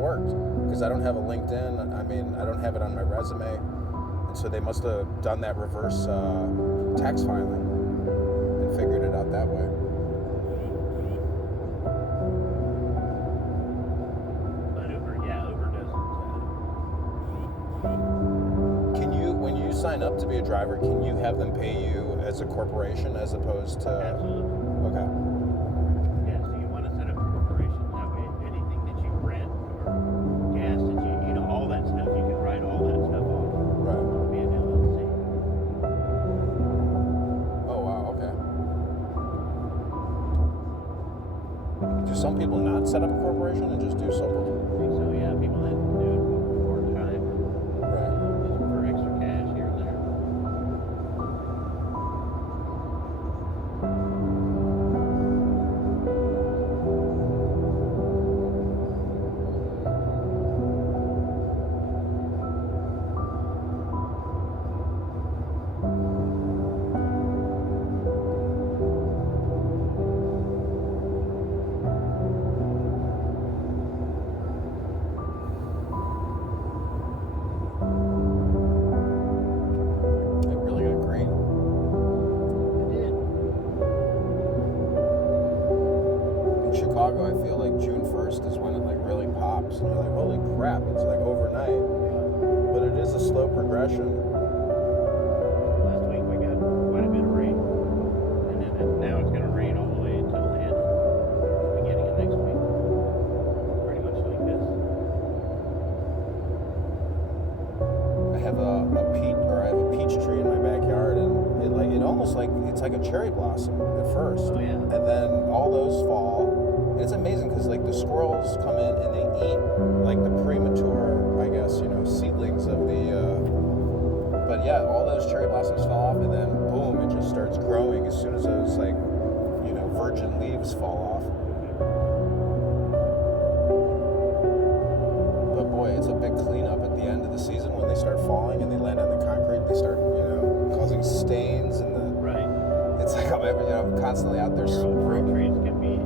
worked because I don't have a LinkedIn. I mean, I don't have it on my resume. And so they must have done that reverse tax filing and figured it out that way. But Uber doesn't. Can you, when you sign up to be a driver, can you have them pay you as a corporation as opposed to? Absolutely. Okay. Yeah, so you want to set up a corporation. That way, anything that you rent or gas that you know, all that stuff, you can write all that stuff off. Right. Be an LLC. Oh wow. Okay. Do some people not set up a corporation and just do solo? I think so, yeah. People that do it part-time Right. just for extra cash here and there. It really got green. I did. In Chicago, I feel like June 1st is when it like really pops, and you're like, holy crap! It's like overnight, but it is a slow progression. Last week we got quite a bit of rain. And then now it's going to rain all the way until the end, the beginning of next week. Pretty much like this. I have a peach tree in my backyard, and it almost like it's like a cherry blossom at first, Oh, yeah. and then all those fall. And it's amazing because like the squirrels come in and they eat like the premature, I guess, seedlings of the. But yeah, all those cherry blossoms fell off, and then boom, it just starts growing as soon as those like virgin leaves fall off. But boy, it's a big cleanup at the end of the season when they start falling and they land on the concrete. They start, causing stains, and Right. it's like I'm constantly out there Fruit spraying. trees can be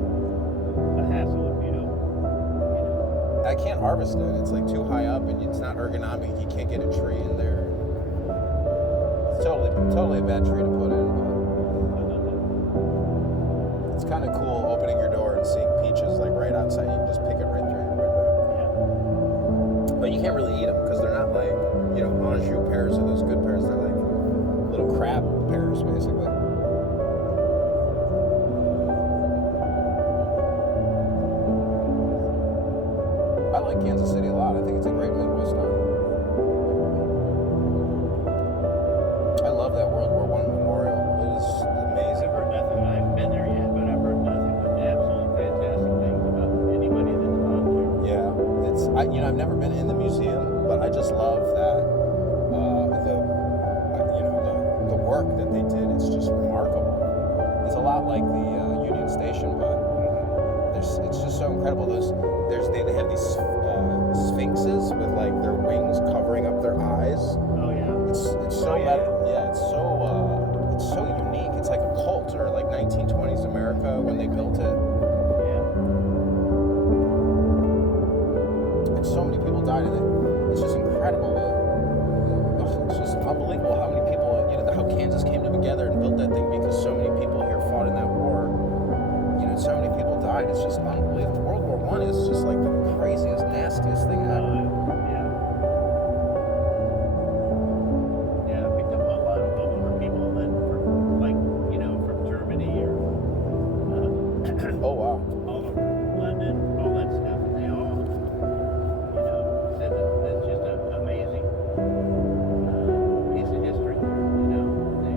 a hassle if you don't, I can't harvest it. It's like too high up, and it's not ergonomic. You can't get a tree in there. It's totally a bad tree to put in, but it's kind of cool opening your door and seeing peaches like right outside. You can just pick it right through your window. But you can't really eat them because they're not like, Anjou pears or those good pears. They're like little crab pears, basically. I like Kansas City a lot. I think it's a great Midwest town. I love that World War I memorial. It is amazing. I've heard nothing. I haven't been there yet, but I've heard nothing but absolutely fantastic things about anybody that's gone there. Yeah, I've never been in the museum, but I just love that the work that they did. It's just remarkable. It's a lot like the Union Station, but it's just so incredible. They have these sphinxes with like their wings covering up their eyes. Oh yeah. It's so it's so unique. It's like a cult, or like 1920s America when they built it. And so many people died in it. It's just incredible. It's just unbelievable how many people, how Kansas came together and built that thing, because so many people here fought in that war. So many people died. It's just unbelievable. World War I is just like the craziest, nastiest thing ever. Yeah, I picked up a lot of older people that were like, from Germany or Oh wow. all over London, all that stuff, and they all, said that that's just an amazing piece of history there. They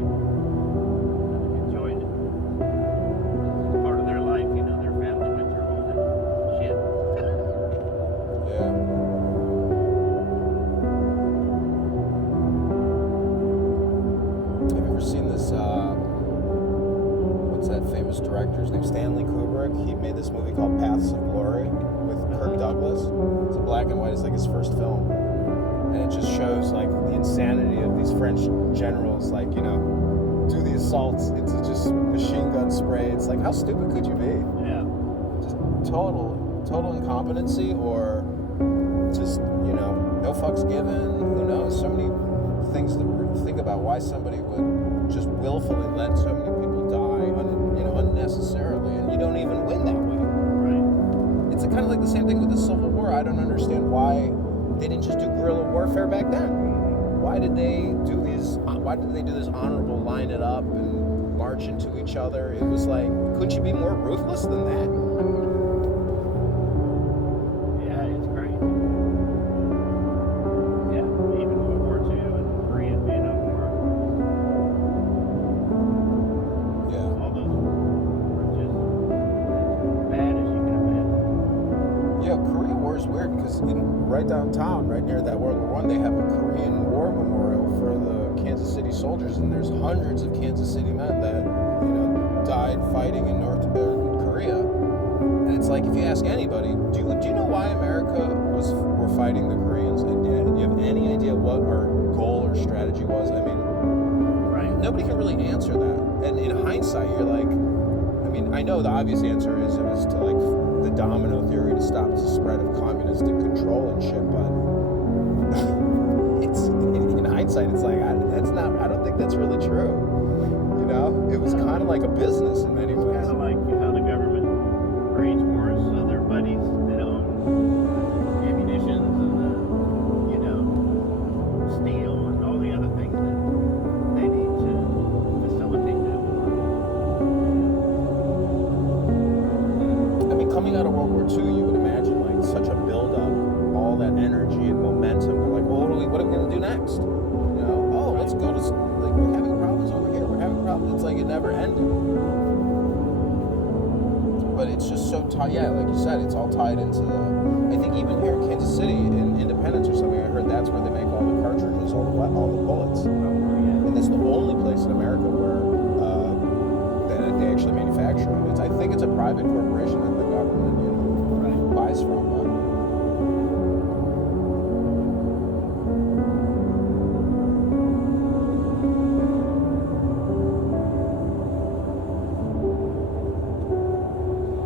enjoyed it. It's part of their life. Their family went through all that shit. Yeah. Have you ever seen this? What's that famous director's name? Stanley Kubrick. He made this movie called Paths of Glory with Kirk Douglas. It's a black and white. It's like his first film, and it just shows like the insanity of these French generals, like do the assaults into just machine gun spray. It's like, how stupid could you be? Yeah. Just total incompetency, or forgiven. Who knows? So many things to think about why somebody would just willfully let so many people die, unnecessarily, and you don't even win that way. Right. It's kind of like the same thing with the Civil War. I don't understand why they didn't just do guerrilla warfare back then. Why did they do these? Why did they do this honorable line it up and march into each other? It was like, couldn't you be more ruthless than that? Yeah, it's crazy. Yeah, even World War II and Korean Vietnam War. Yeah. All those were just as bad as you can imagine. Yeah, Korea War is weird because right downtown, right near that World War I, they have a Korean War memorial for the Kansas City soldiers, and there's hundreds of Kansas City men that died fighting in North Korea. And it's like, if you ask anybody, do you know why America were fighting the Koreans? And do you have any idea what our goal or strategy was? I mean, Right. nobody can really answer that. And in hindsight, you're like, I mean, I know the obvious answer is it was to like the domino theory to stop the spread of communistic control and shit, but it's in hindsight, it's like I don't think that's really true. It was kind of like a business in many ways. Kind of like how the government creates wars so their buddies that own ammunitions and steel and all the other things that they need to facilitate that war. I mean, coming out of World War II, you would imagine like such a build-up, all that energy and momentum. They're like, well, what are we going to do next? Oh, let's go to like we're having problems over here. We're having problems. It's like it never ended. But it's just so tied. Yeah, like you said, it's all tied into. I think even here in Kansas City, in Independence or something, I heard that's where they make all the cartridges, all the bullets. And it's the only place in America where that they actually manufacture it. I think it's a private corporation that the government, buys from.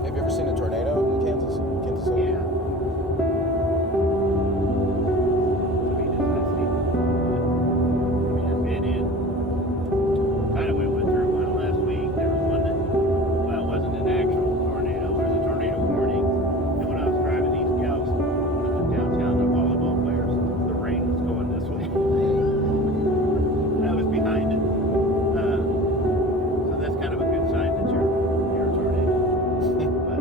Have you ever seen a tornado in Kansas City? Yeah. I've been in. Kind of we went through one last week. There was one that, it wasn't an actual tornado. There was a tornado warning. And when I was driving these gals downtown, the volleyball players, the rain was going this way. And I was behind it. So that's kind of a good sign that you're a tornado. But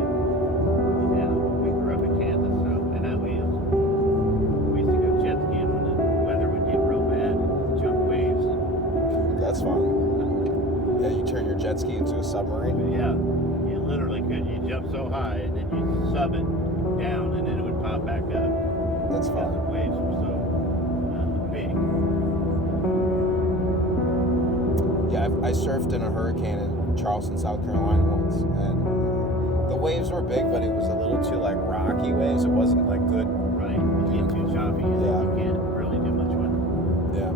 yeah, we grew up in Kansas, so and we used to go jet skiing when the weather would get real bad, jump waves. That's fun. Yeah, you turn your jet ski into a submarine. Yeah, you literally could. You jump so high and then you sub it down, and then it would pop back up. That's Because fun. the waves were so big. Yeah, I surfed in a hurricane in Charleston, South Carolina once, and the waves were big, but it was a little too like rocky waves. It wasn't like good. Right, you get too choppy, and Yeah. you can't really do much with it. Yeah.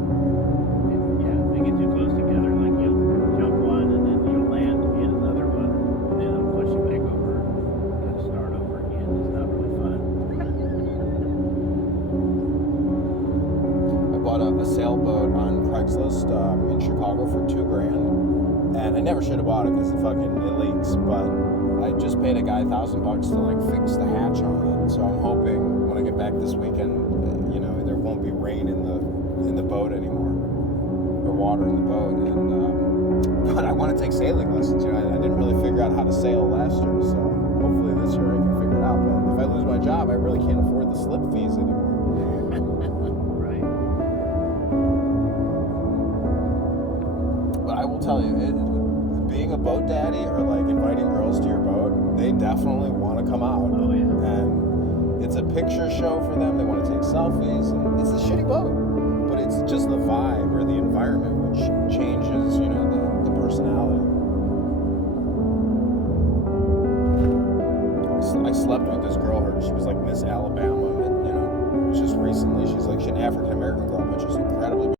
Yeah, if they get too close together, like you'll jump one and then you'll land in another one, and then it'll push you back over and start over again. It's not really fun. I bought a sailboat on Craigslist in Chicago for $2,000, and I never should have bought it because it leaks. But I just paid a guy $1,000 to like fix the hatch on it. So I'm hoping when I get back this weekend, there won't be rain in the boat anymore, or water in the boat. And but I want to take sailing lessons. I didn't really figure out how to sail last year, so hopefully this year I can figure it out. But if I lose my job, I really can't afford the slip fees anymore. Right. But I will tell you, being a boat daddy or like inviting girls to your boat, they definitely want to come out. Oh, yeah. And it's a picture show for them. They want to take selfies, and it's a shitty boat, but it's just the vibe or the environment which changes, the personality. I slept with this girl. She was like Miss Alabama, just recently. She's an African American girl, but she's incredibly